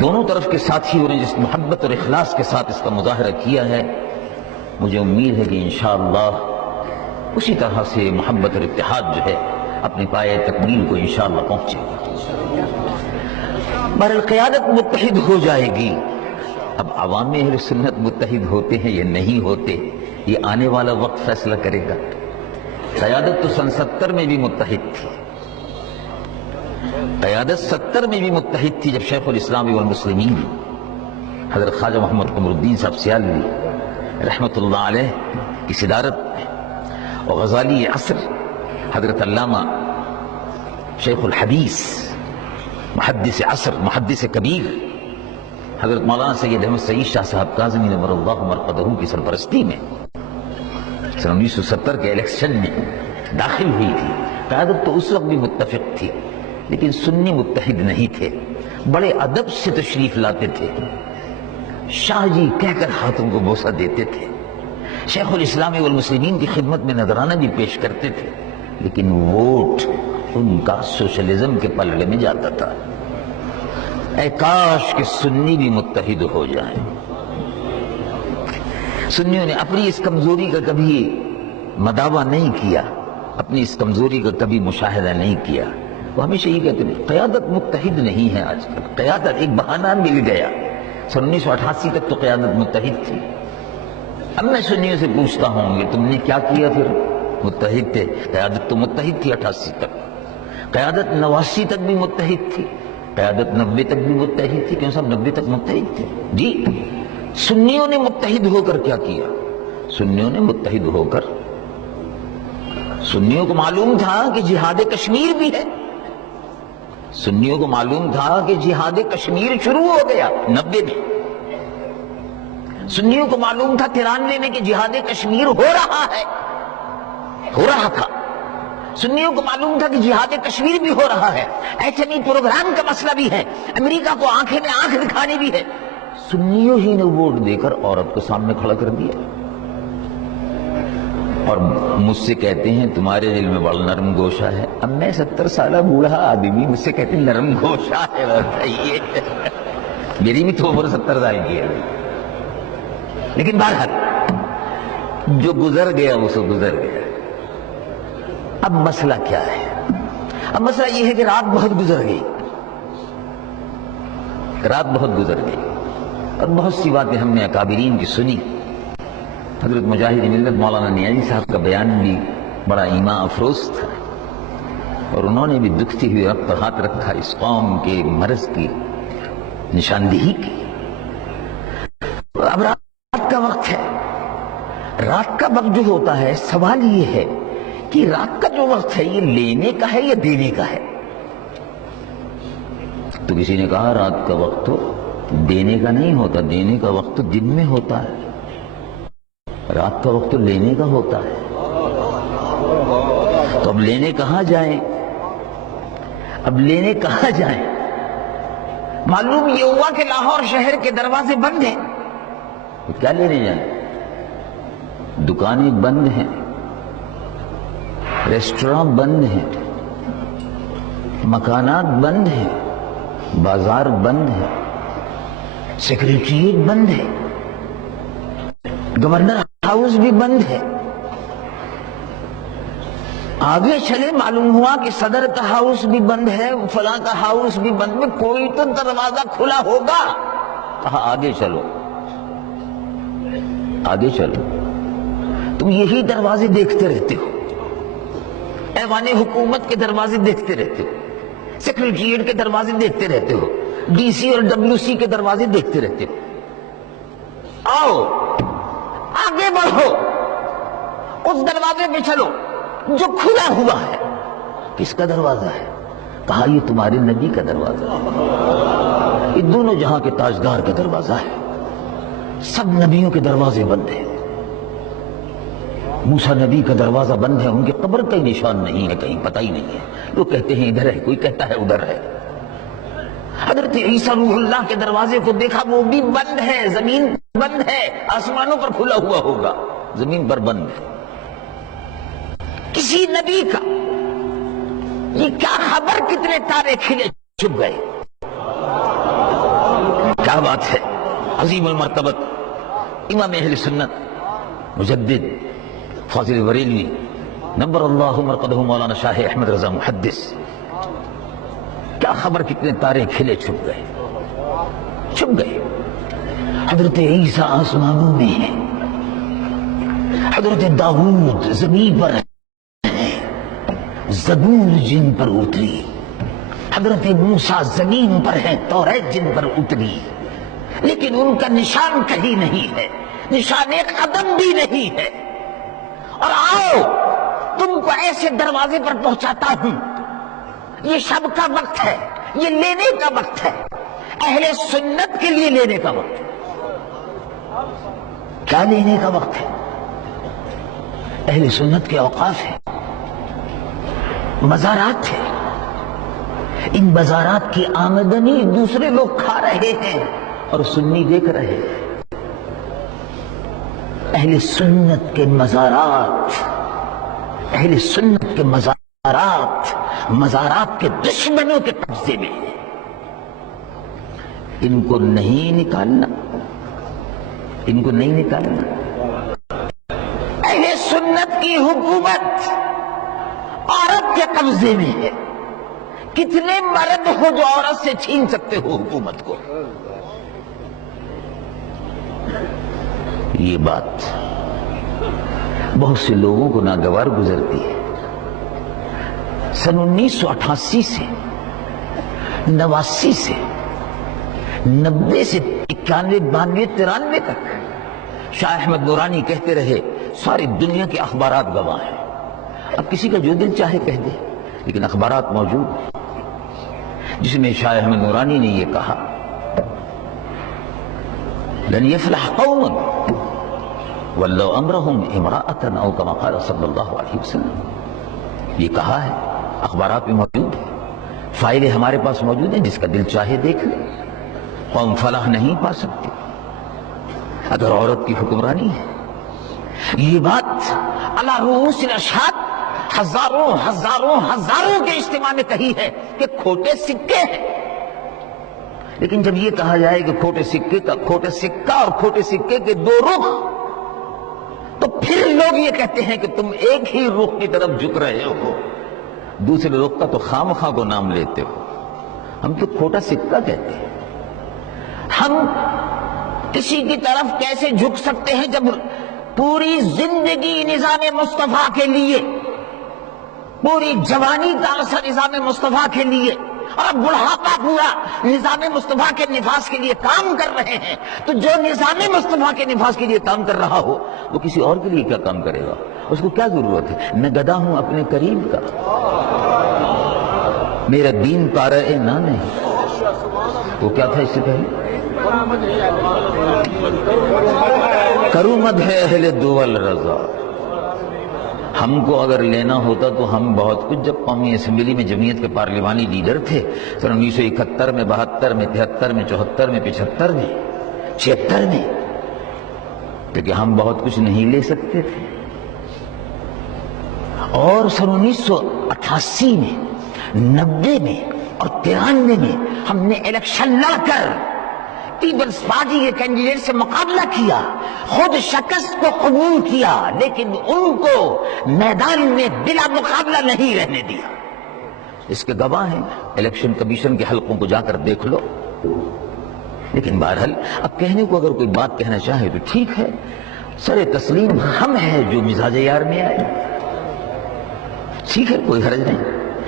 دونوں طرف کے ساتھیوں نے جس محبت اور اخلاص کے ساتھ اس کا مظاہرہ کیا ہے، مجھے امید ہے کہ انشاءاللہ اسی طرح سے محبت اور اتحاد جو ہے اپنے پائے تکمیل کو انشاءاللہ پہنچے گا۔ بہرحال قیادت متحد ہو جائے گی۔ اب عوام اہل سنت متحد ہوتے ہیں یا نہیں ہوتے، یہ آنے والا وقت فیصلہ کرے گا۔ قیادت تو سن 70 میں بھی متحد تھی، قیادت 70 میں بھی متحد تھی، جب شیخ الاسلام والمسلمین حضرت خواجہ محمد قمر الدین صاحب سیالوی رحمۃ اللہ علیہ کی صدارت میں، اور غزالی عصر حضرت علامہ شیخ الحدیث محدث عصر محدث کبیر حضرت مولانا سید احمد سعید شاہ صاحب کاظمی نور اللہ مرقدہ کی سرپرستی میں سن 1970 کے الیکشن میں داخل ہوئی تھی۔ قیادت تو اس وقت بھی متفق تھی، لیکن سنی متحد نہیں تھے، بڑے ادب سے تشریف لاتے تھے، شاہ جی کہہ کر ہاتھوں کو بوسہ دیتے تھے، شیخ الاسلام والمسلمین کی خدمت میں نذرانہ بھی پیش کرتے تھے، لیکن ووٹ ان کا سوشلزم کے پلڑے میں جاتا تھا۔ اے کاش کہ سنی بھی متحد ہو جائیں۔ سنیوں نے اپنی اس کمزوری کا کبھی مداوع نہیں کیا، اپنی اس کمزوری کا کبھی مشاہدہ نہیں کیا۔ وہ ہمیشہ یہ کہتے ہیں قیادت متحد نہیں ہے آج کل، قیادت ایک بہانہ مل گیا۔ سن 1988 تک تو قیادت متحد تھی۔ اب میں سنیوں سے پوچھتا ہوں کہ تم نے کیا کیا پھر؟ متحد تھے، قیادت تو متحد تھی 88 تک، قیادت 89 تک بھی متحد تھی، قیادت 90 تک بھی متحد تھی، کیوں صاحب 90 تک متحد تھے؟ جی، سنیوں نے متحد ہو کر کیا کیا؟ سنیوں نے متحد ہو کر، سنیوں کو معلوم تھا کہ جہاد کشمیر بھی ہے، سنیوں کو معلوم تھا کہ جہاد کشمیر شروع ہو گیا 90 میں، سنیوں کو معلوم تھا 93 میں کہ جہاد کشمیر ہو رہا ہے، ہو رہا تھا، سنیوں کو معلوم تھا کہ جہاد کشمیر بھی ہو رہا ہے، ایٹمی پروگرام کا مسئلہ بھی ہے، امریکہ کو آنکھیں میں آنکھ دکھانی بھی ہے۔ سنیوں ہی نے ووٹ دے کر عورت کو سامنے کھڑا کر دیا، اور مجھ سے کہتے ہیں تمہارے دل میں بڑا نرم گوشہ ہے۔ اب میں 70 سالہ بوڑھا آدمی، مجھ سے کہتے ہیں نرم گوشہ ہے، بتائیے میری بھی تو عمر 70 سال کی ہے، لیکن بہرحال جو گزر گیا وہ سو گزر گیا۔ اب مسئلہ کیا ہے؟ اب مسئلہ یہ ہے کہ رات بہت گزر گئی، رات بہت گزر گئی، اور بہت سی باتیں ہم نے اکابرین کی سنی۔ حضرت مجاہد ملت مولانا نیازی صاحب کا بیان بھی بڑا ایمان افروز تھا، اور انہوں نے بھی دکھتی ہوئی رب پر ہاتھ رکھا، اس قوم کے مرض کی نشاندہی کی۔ اب رات کا وقت ہے، رات کا وقت جو ہوتا ہے، سوال یہ ہے کہ رات کا جو وقت ہے یہ لینے کا ہے یا دینے کا ہے؟ تو کسی نے کہا رات کا وقت تو دینے کا نہیں ہوتا، دینے کا وقت تو دن میں ہوتا ہے، رات کا وقت تو لینے کا ہوتا ہے۔ تو اب لینے کہاں جائیں؟ اب لینے کہاں جائیں؟ معلوم یہ ہوا کہ لاہور شہر کے دروازے بند ہیں، تو کیا لینے جائیں؟ دکانیں بند ہیں، ریسٹوران بند ہیں، مکانات بند ہیں، بازار بند ہے، سیکریٹریٹ بند ہے، گورنر ہاؤس بھی بند ہے۔ آگے چلے معلوم ہوا کہ صدر کا ہاؤس بھی بند ہے، فلاں کا ہاؤس بھی بند ہے، کوئی تو دروازہ کھلا ہوگا۔ کہا آگے چلو، آگے چلو، تم یہی دروازے دیکھتے رہتے ہو، ایوان حکومت کے دروازے دیکھتے رہتے ہو، سیکریٹریٹ کے دروازے دیکھتے رہتے ہو، ڈی سی اور ڈبلیو سی کے دروازے دیکھتے رہتے ہو۔ آؤ آگے بڑھو، اس دروازے پہ چلو جو کھلا ہوا ہے۔ کس کا دروازہ ہے؟ کہا یہ تمہارے نبی کا دروازہ ہے، یہ دونوں جہاں کے تاجدار کا دروازہ ہے، سب نبیوں کے دروازے بند ہیں، موسیٰ نبی کا دروازہ بند ہے، ان کی قبر کا نشان نہیں ہے، کہیں پتہ ہی نہیں ہے، لوگ کہتے ہیں ادھر ہے، کوئی کہتا ہے ادھر ہے۔ حضرت عیسیٰ روح اللہ کے دروازے کو دیکھا، وہ بھی بند ہے، زمین بند ہے، آسمانوں پر کھلا ہوا ہوگا، زمین پر بند ہے۔ کسی نبی کا یہ کیا خبر کتنے تارے کھلے چھپ گئے، کیا بات ہے۔ عظیم المرتبت امام اہل سنت مجدد فاضل بریلوی نبر اللہ مرقدہ مولانا شاہ احمد رضا محدث، کیا خبر کتنے تارے کھلے چھپ گئے۔ حضرت عیسیٰ آسمانوں میں ہے، حضرت داؤد زمین پر ہے، زبور جن پر اتری، حضرت موسیٰ زمین پر ہے، توریت جن پر اتری، لیکن ان کا نشان کہیں نہیں ہے، نشان قدم بھی نہیں ہے۔ اور آؤ تم کو ایسے دروازے پر پہنچاتا ہوں، یہ شب کا وقت ہے، یہ لینے کا وقت ہے، اہل سنت کے لیے لینے کا وقت ہے۔ کیا لینے کا وقت ہے؟ اہل سنت کے اوقاف ہے، مزارات ہے، ان مزارات کی آمدنی دوسرے لوگ کھا رہے ہیں اور سنی دیکھ رہے ہیں۔ اہل سنت کے مزارات، اہل سنت کے مزارات کے دشمنوں کے قبضے میں ہیں، ان کو نہیں نکالنا، ان کو نہیں نکالنا۔ اہل سنت کی حکومت عورت کے قبضے میں ہے، کتنے مرد ہو جو عورت سے چھین سکتے ہو حکومت کو؟ یہ بات بہت سے لوگوں کو ناگوار گزرتی ہے۔ سن 1988 سے 89 سے 90 سے 91 92 93 تک شاہ احمد نورانی کہتے رہے ساری دنیا کے اخبارات گواہ ہیں، اب کسی کا جو دل چاہے کہہ دے، لیکن اخبارات موجود ہیں، جس میں شاہ احمد نورانی نے یہ کہا لن يفلح قوم ولو امرهم امرأة او كما قال صلی اللہ علیہ وسلم، یہ کہا ہے، اخبارات میں موجود ہے، فائلیں ہمارے پاس موجود ہیں، جس کا دل چاہے دیکھ لے۔ قوم فلاح نہیں پا سکتے اگر عورت کی حکمرانی ہے۔ یہ بات علی رؤوس الاشہاد ہزاروں کے اجتماع میں کہی ہے کہ کھوٹے سکے ہیں، لیکن جب یہ کہا جائے کہ کھوٹے سکہ اور کھوٹے سکے کے دو رخ، تو پھر لوگ یہ کہتے ہیں کہ تم ایک ہی رخ کی طرف جھک رہے ہو، دوسرے رخ کا تو خامخواہ کو نام لیتے ہو۔ ہم تو کھوٹا سکہ کہتے ہیں۔ ہم کسی کی طرف کیسے جھک سکتے ہیں جب پوری زندگی نظام مصطفیٰ کے لیے، پوری جوانی کا عرصہ نظام مصطفیٰ کے لیے، اور اب بڑھاپا پورا نظام مصطفیٰ کے نفاذ کے لیے کام کر رہے ہیں، تو جو نظام مصطفیٰ کے نفاذ کے لیے کام کر رہا ہو وہ کسی اور کے لیے کیا کام کرے گا؟ اس کو کیا ضرورت ہے؟ میں گدا ہوں اپنے قریب کا، میرا دین پارہ نہ نہیں۔ وہ کیا تھا اس سے پہلے؟ کرومد ہے اہل دول رضا۔ ہم کو اگر لینا ہوتا تو ہم بہت کچھ، جب قومی اسمبلی میں جمعیت کے پارلیمانی لیڈر تھے سن 1971 میں 72 میں 73 میں 74 میں 75 میں 76 میں، کیونکہ ہم بہت کچھ نہیں لے سکتے تھے۔ اور سن 1988 میں 90 میں اور 93 میں ہم نے الیکشن لڑ کر پیپلز پارٹی کے کینڈیڈیٹ سے مقابلہ کیا، خود شکست کو قبول کیا، لیکن ان کو میدان میں بلا مقابلہ نہیں رہنے دیا۔ اس کے گواہ ہیں، الیکشن کمیشن کے حلقوں کو جا کر دیکھ لو۔ لیکن بہرحال اب کہنے کو اگر کوئی بات کہنا چاہے تو ٹھیک ہے، سر تسلیم ہم ہیں جو مزاج یار میں آئے، ٹھیک ہے، کوئی حرج نہیں۔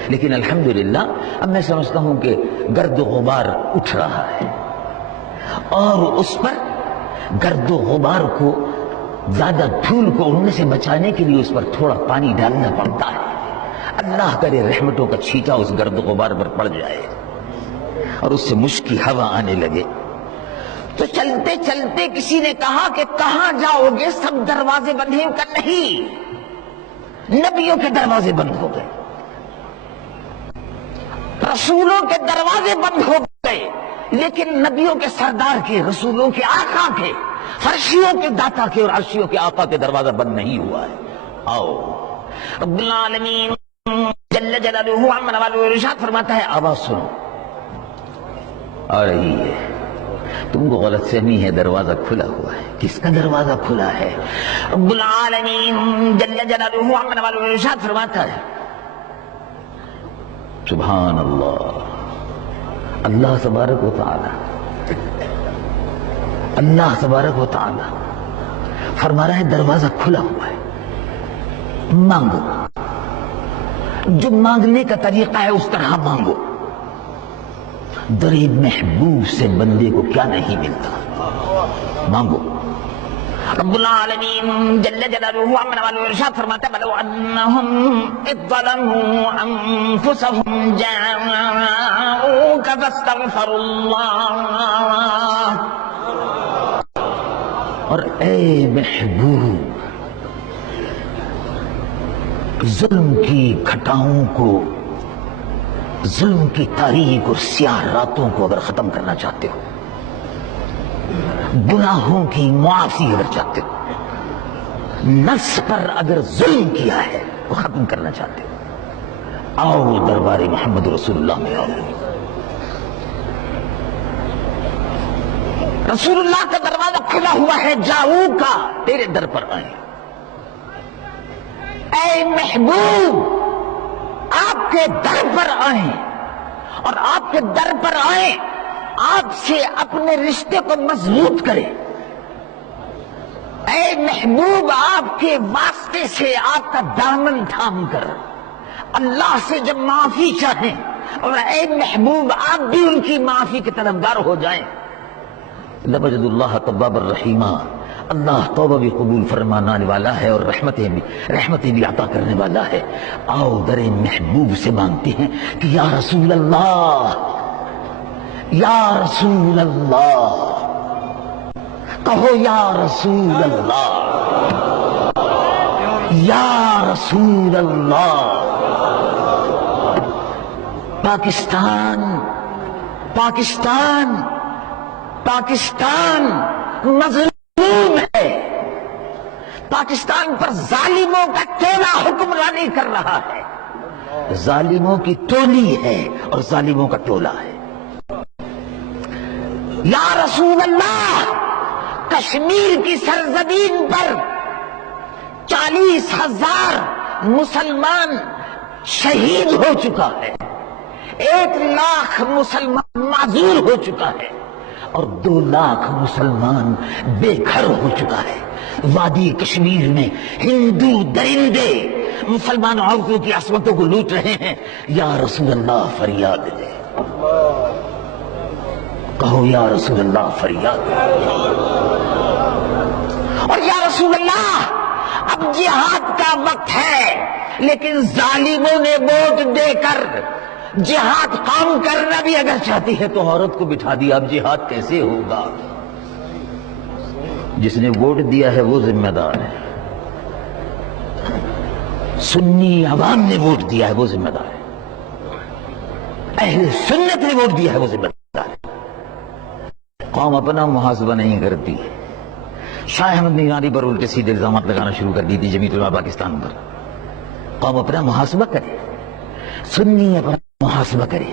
لیکن الحمدللہ اب میں سمجھتا ہوں کہ گرد و غبار اٹھ رہا ہے، اور اس پر گرد و غبار کو، زیادہ دھول کو اڑنے سے بچانے کے لیے اس پر تھوڑا پانی ڈالنا پڑتا ہے۔ اللہ کرے رحمتوں کا چھینٹا اس گرد غبار پر پڑ جائے اور اس سے مشکی ہوا آنے لگے. تو چلتے چلتے کسی نے کہا کہ کہاں جاؤ گے؟ سب دروازے بند ہیں. کا نہیں، نبیوں کے دروازے بند ہو گئے، رسولوں کے دروازے بند ہو گئے، لیکن نبیوں کے سردار کے، رسولوں کے آقا کے، فرشیوں کے داتا کے اور عرشیوں کے آقا کے دروازہ بند نہیں ہوا ہے. آؤ. رب العالمین جل جلالہ عمن والو ارشاد فرماتا ہے آواز سنو آ رہی ہے. تم کو غلط فہمی ہے، دروازہ کھلا ہوا ہے. کس کا دروازہ کھلا ہے؟ رب العالمین جل جلالہ عمن والو ارشاد فرماتا ہے سبحان اللہ. اللہ تبارک و تعالی، اللہ تبارک و تعالی فرما رہا ہے دروازہ کھلا ہوا ہے، مانگو. جو مانگنے کا طریقہ ہے اس طرح مانگو. در محبوب سے بندے کو کیا نہیں ملتا؟ مانگو. رب العالمین جل جلالہ عمن والو ارشاد فرماتا ہے بلو انہم اذ ظلموا انفسہم جاؤوک فاستغفروا اللہ. اور اے محبوب، ظلم کی گھٹاؤں کو، ظلم کی تاریک اور سیاہ راتوں کو اگر ختم کرنا چاہتے ہو، گناہوں کی معافی اگر چاہتے ہو، نفس پر اگر ظلم کیا ہے وہ ختم کرنا چاہتے ہو، آؤ دربار محمد رسول اللہ میں آؤ. رسول اللہ کا دروازہ کھلا ہوا ہے، جاؤ کا تیرے در پر آئیں. اے محبوب آپ کے در پر آئیں، اور آپ کے در پر آئیں آپ سے اپنے رشتے کو مضبوط کریں. اے محبوب آپ کے واسطے سے آپ کا دامن تھام کر اللہ سے جب معافی چاہیں، اور اے محبوب آپ بھی ان کی معافی کے طلبگار ہو جائیں. لَوَجَدُ اللَّهَ تَوَّابًا رَحِيمًا. اللہ توبہ بھی قبول فرمانے والا ہے اور رحمتیں بھی عطا کرنے والا ہے. آؤ در محبوب سے مانگتے ہیں کہ یا رسول اللہ، یا رسول اللہ. کہو یا رسول اللہ، یا رسول اللہ. پاکستان پاکستان پاکستان مظلوم ہے. پاکستان پر ظالموں کا ٹولہ حکمرانی کر رہا ہے. ظالموں کی ٹولی ہے اور ظالموں کا ٹولہ ہے. یا رسول اللہ، کشمیر کی سرزمین پر 40,000 مسلمان شہید ہو چکا ہے، 1 لاکھ مسلمان معذور ہو چکا ہے، اور 2 لاکھ مسلمان بے گھر ہو چکا ہے. وادی کشمیر میں ہندو درندے مسلمان عورتوں کی عصمتوں کو لوٹ رہے ہیں. یا رسول اللہ فریاد دے. کہو یا رسول اللہ فریاد دے. اور یا رسول اللہ اب جہاد کا وقت ہے، لیکن ظالموں نے ووٹ دے کر جہاد قائم کرنا بھی اگر چاہتی ہے تو عورت کو بٹھا دیا. اب جہاد کیسے ہوگا؟ جس نے ووٹ دیا ہے وہ ذمہ دار ہے. سنی عوام نے ووٹ دیا ہے وہ ذمہ دار ہے. اہل سنت نے ووٹ دیا ہے وہ ذمہ دار ہے. قوم اپنا محاسبہ نہیں کرتی. شاہ احمد نگرانی پر الٹے سیدھے الزامات لگانا شروع کر دی تھی جمیعت علماء پاکستان پر. قوم اپنا محاسبہ کرے، سنی اپنا محاسبہ کرے.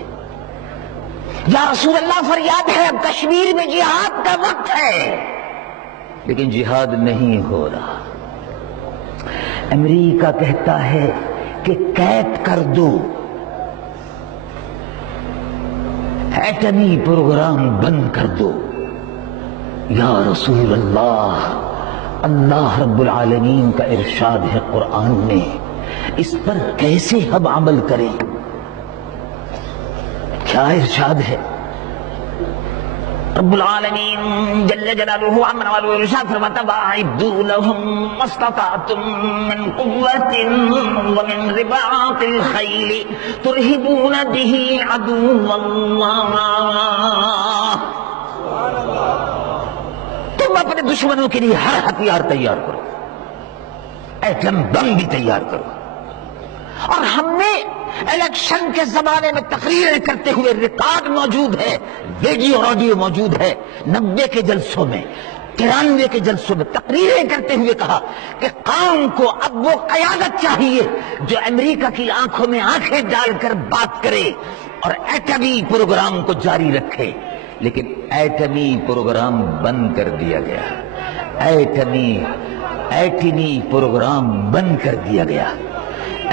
یا رسول اللہ فریاد ہے، اب کشمیر میں جہاد کا وقت ہے، لیکن جہاد نہیں ہو رہا. امریکہ کہتا ہے کہ قید کر دو، ایٹمی پروگرام بند کر دو. یا رسول اللہ، اللہ رب العالمین کا ارشاد ہے قرآن میں، اس پر کیسے ہم عمل کریں؟ کیا ارشاد ہے؟ رب العالمین جل جلالہ عمن والو ارشاد فرماتا وَأَعِدُّوا لَهُمْ مَا اسْتَطَعْتُم مِّن قُوَّةٍ وَمِن رِّبَاطِ الْخَيْلِ تُرْهِبُونَ بِهِ عَدُوَّ اللَّهِ. تم اپنے دشمنوں کے لیے ہر ہتھیار تیار کرو، ایٹم بم بھی تیار کرو. اور ہم نے الیکشن کے زمانے میں تقریریں کرتے ہوئے ریکارڈ موجود ہے، ویڈیو آڈیو موجود ہے، 90 کے جلسوں میں 93 کے جلسوں میں تقریریں کرتے ہوئے کہا کہ قوم کو اب وہ قیادت چاہیے جو امریکہ کی آنکھوں میں آنکھیں ڈال کر بات کرے اور ایٹمی پروگرام کو جاری رکھے. لیکن ایٹمی پروگرام بند کر دیا گیا، ایٹمی پروگرام بند کر دیا گیا،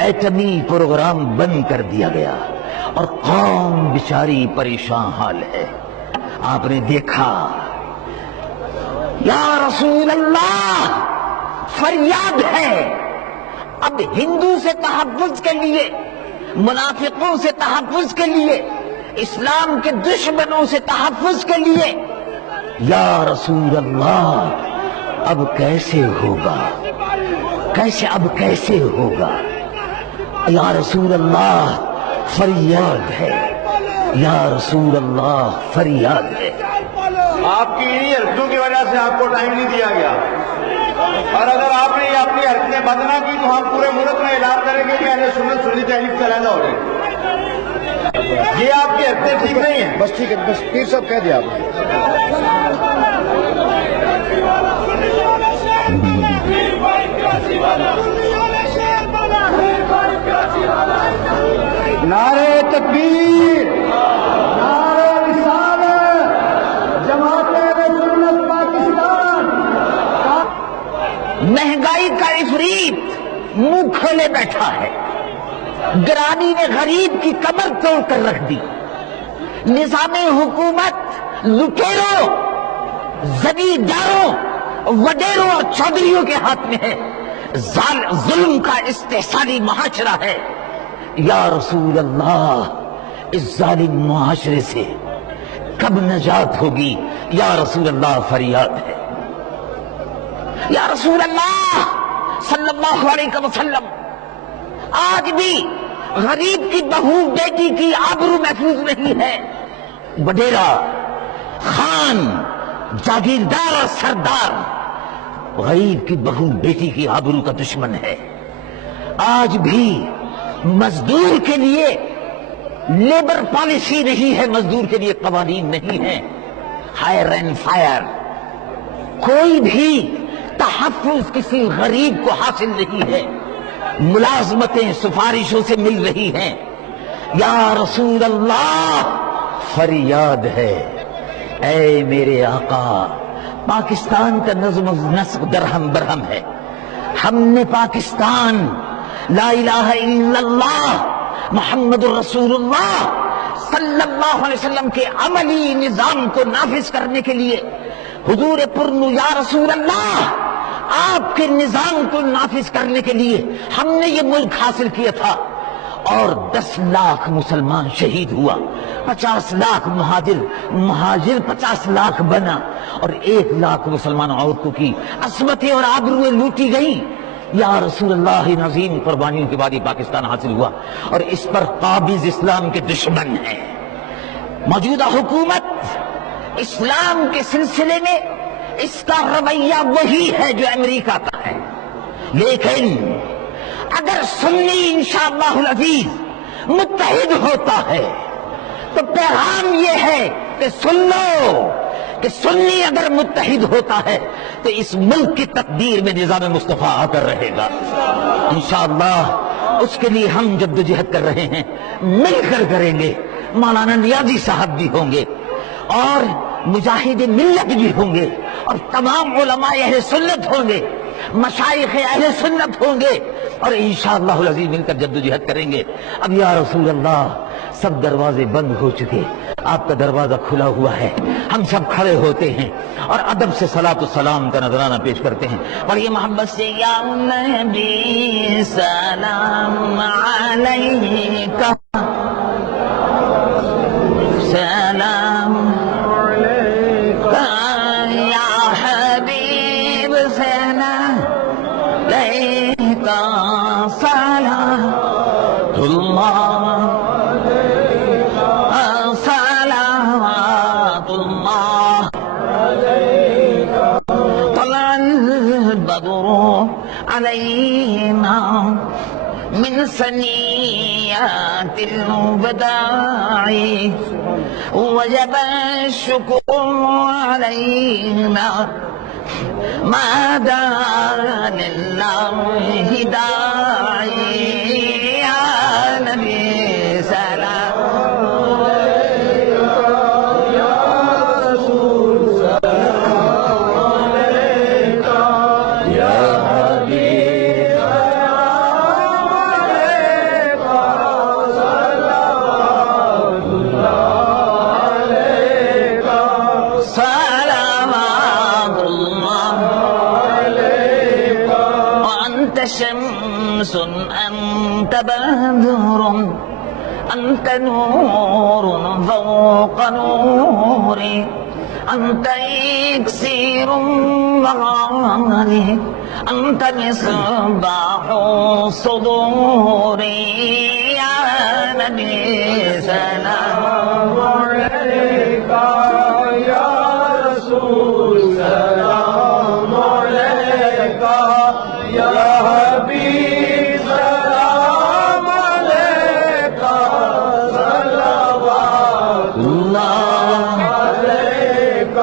ایٹمی پروگرام بند کر دیا گیا اور قوم بیچاری پریشان حال ہے. آپ نے دیکھا یا رسول اللہ فریاد ہے. اب ہندو سے تحفظ کے لیے، منافقوں سے تحفظ کے لیے، اسلام کے دشمنوں سے تحفظ کے لیے یا رسول اللہ اب کیسے ہوگا، اب کیسے ہوگا. یا رسول اللہ فریاد ہے، یا رسول اللہ فریاد ہے. آپ کی انہی حرکتوں کی وجہ سے آپ کو ٹائم نہیں دیا گیا، اور اگر آپ نے یہ اپنی حرکتیں بند نہ کی تو ہم پورے ملک میں اعلان کریں گے کہ اہل سنت سنی تحریک سے علیحدہ ہو رہی. یہ آپ کی حرکتیں ٹھیک نہیں ہیں. بس ٹھیک ہے، بس پیر صاحب کہہ دیا آپ نے. نعرے تکبیر، نعرے رسالت، جماعت اہل سنت پاکستان. مہنگائی کا عفریت منہ کھولے بیٹھا ہے، گرانی نے غریب کی کمر توڑ کر رکھ دی. نظام حکومت لٹیروں، زمینداروں، وڈیروں اور چودھریوں کے ہاتھ میں ہے. ظلم کا استحصالی معاشرہ ہے. یا رسول اللہ اس ظالم معاشرے سے کب نجات ہوگی؟ یا رسول اللہ فریاد ہے. یا رسول اللہ صلی اللہ علیہ وسلم آج بھی غریب کی بہو بیٹی کی آبرو محفوظ نہیں ہے. وڈیرا، خان، جاگیردار اور سردار غریب کی بہو بیٹی کی آبرو کا دشمن ہے. آج بھی مزدور کے لیے لیبر پالیسی نہیں ہے، مزدور کے لیے قوانین نہیں ہے. ہائر اینڈ فائر، کوئی بھی تحفظ کسی غریب کو حاصل نہیں ہے. ملازمتیں سفارشوں سے مل رہی ہیں. یا رسول اللہ فریاد ہے. اے میرے آقا، پاکستان کا نظم و نسق درہم برہم ہے. ہم نے پاکستان لا الہ الا اللہ محمد الرسول اللہ صلی اللہ علیہ وسلم کے عملی نظام کو نافذ کرنے کے لیے، حضور پرنو یا رسول اللہ آپ کے نظام کو نافذ کرنے کے لیے ہم نے یہ ملک حاصل کیا تھا. اور 10 لاکھ مسلمان شہید ہوا، 50 لاکھ مہاجر 50 لاکھ بنا، اور 1 لاکھ مسلمان عورتوں کی عصمتیں اور آبروئیں لوٹی گئی. یا رسول اللہ عظیم قربانیوں کے بعد یہ پاکستان حاصل ہوا، اور اس پر قابض اسلام کے دشمن ہیں. موجودہ حکومت اسلام کے سلسلے میں اس کا رویہ وہی ہے جو امریکہ کا ہے. لیکن اگر سنی انشاءاللہ العزیز متحد ہوتا ہے تو پیغام یہ ہے کہ سن لو کہ سنی اگر متحد ہوتا ہے تو اس ملک کی تقدیر میں نظام مصطفیٰ آ کر رہے گا انشاءاللہ. اس کے لیے ہم جدوجہد کر رہے ہیں، مل کر کریں گے. مولانا نیازی صاحب بھی ہوں گے اور مجاہد ملت بھی ہوں گے، اور تمام علماء اہل سنت ہوں گے، مشائخ اہل سنت ہوں گے، اور انشاءاللہ العزیز مل کر جدوجہد کریں گے. اب یا رسول اللہ سب دروازے بند ہو چکے، آپ کا دروازہ کھلا ہوا ہے. ہم سب کھڑے ہوتے ہیں اور ادب سے صلاۃ و سلام کا نذرانہ پیش کرتے ہیں. اور یہ محبت سے یا نبی سلام علیکہ، سلام علیکہ. صلوات اللہ صلوات اللہ طلع البدر علينا من ثنيات الوداع وجب الشكر علينا ما دار لله داعي يا نبي سلام شمس أنت بدر أنت نور فوق نوري أنت إكسير معاني أنت مصباح الصدور يا نبي سلام عليك يا رسول سلام عليك يا حبيب سلام عليك صلوات الله عليك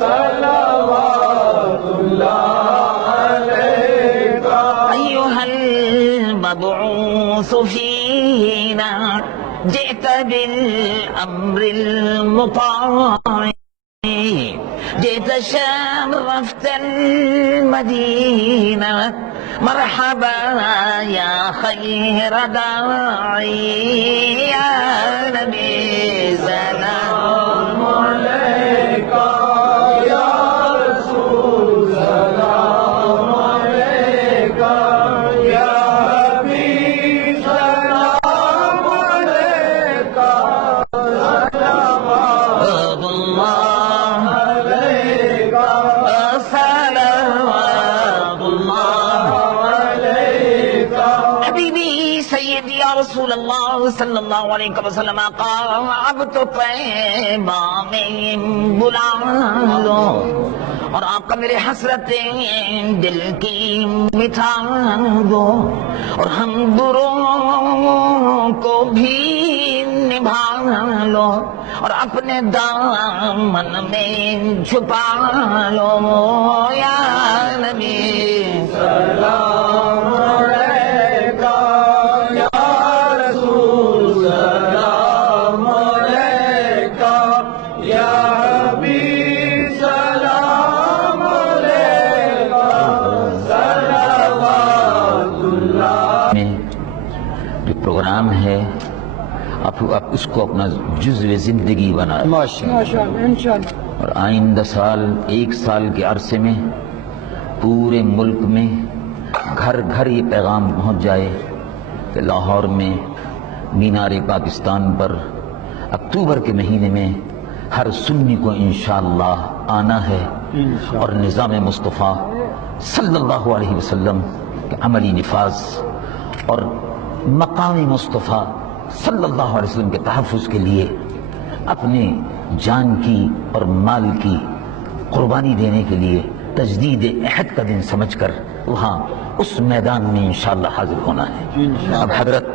صلوات الله عليك أيها المبعوث فينا جئت بالأمر المطاع جئت شرفت المدينة مرحبا يا خير داعي يا نبي سلام عليك يا رسول سلام عليك يا حبيب سلام عليك صلوات الله عليك صلوات الله عليك حبيبي سيدي يا رسول الله صلی اللہ علیہ وسلم قابت طیبہ میں بلا لو اور آقا میرے حسرتیں دل کی مٹھا دو اور ہم بروں کو بھی نبھا لو اور اپنے دامن میں چھپا لو یا نبی سلام علیکہ یا رسول سلام علیکہ یا حبیب سلام علیکہ صلوات اللہ میں جو پروگرام ہے آپ اس کو اپنا جزو زندگی بنائیں اور آئندہ سال 1 سال کے عرصے میں پورے ملک میں گھر گھر یہ پیغام پہنچ جائے کہ لاہور میں مینار پاکستان پر اکتوبر کے مہینے میں ہر سنی کو انشاءاللہ آنا ہے اور نظام مصطفیٰ صلی اللہ علیہ وسلم کے عملی نفاذ اور مقام مصطفیٰ صلی اللہ علیہ وسلم کے تحفظ کے لیے اپنے جان کی اور مال کی قربانی دینے کے لیے تجدید عہد کا دن سمجھ کر وہاں اس میدان میں انشاءاللہ حاضر ہونا ہے. اب حضرت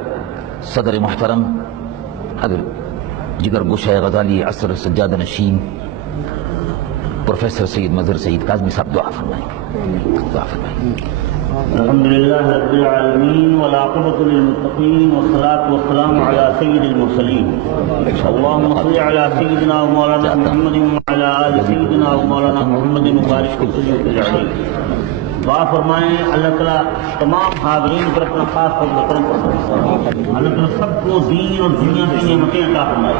صدر محترم حضرت جگر گوشہ غزالی عصر سجادہ نشین پروفیسر سید مظہر سعید کاظمی صاحب دعا فرمائیں. دعا فرمائیں. الحمد لله رب العالمين والعاقبة للمتقين والصلاة والسلام على سيد المرسلين اللهم صل على سيدنا ومولانا محمد وعلى آل سيدنا ومولانا محمد وبارك وسلم عليه. دعا فرمائیں اللہ تعالیٰ تمام حاضرین پر اپنا خاص فضل و کرم فرمائے. اللہ تعالیٰ سب کو دین اور دنیا کی نعمتیں عطا فرمائے.